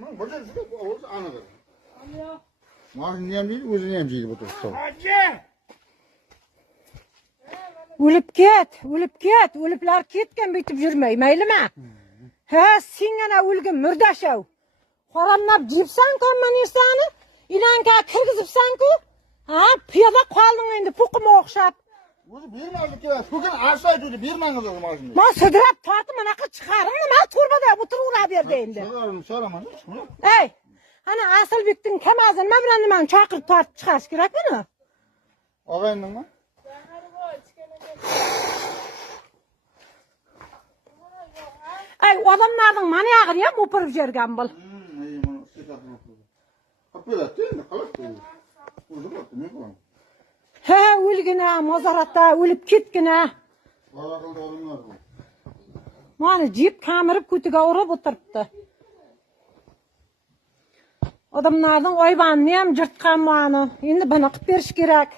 Tamam, burada olursa anladım. Maaşını yem değil, özünü yem değil bu tursta. Ölüp ket. Ölüpler ketken bitip yürmey, meylime. He, sen gana ölgün mürdaşav. Xoramlap jipsan komman insani, inanka kirgizipsan ku. Ha, piyada qaldın endi puquma oqshab. O'zi bermaylik kerak. Bugün arsaydi o'zi bermangiz o'zi maaşını. Men sidirab tortib manaqa chiqaring, nima turbada o'tirib berdi endi. So'raman. Ey, ana Asilbekning kamazini nima bilan nimani chaqirib tortib chiqarish kerak buni? Og'ayningmi? Ey, odamlarning mana yog'ini ham o'pirib jergan bil. He, o'lgina, mozaratda o'lib ketgina. Mana jip kamirib ko'tiga urib o'tiribdi. Odamlarning oybanini ham jirtgan mana. Endi buni qilib berish kerak.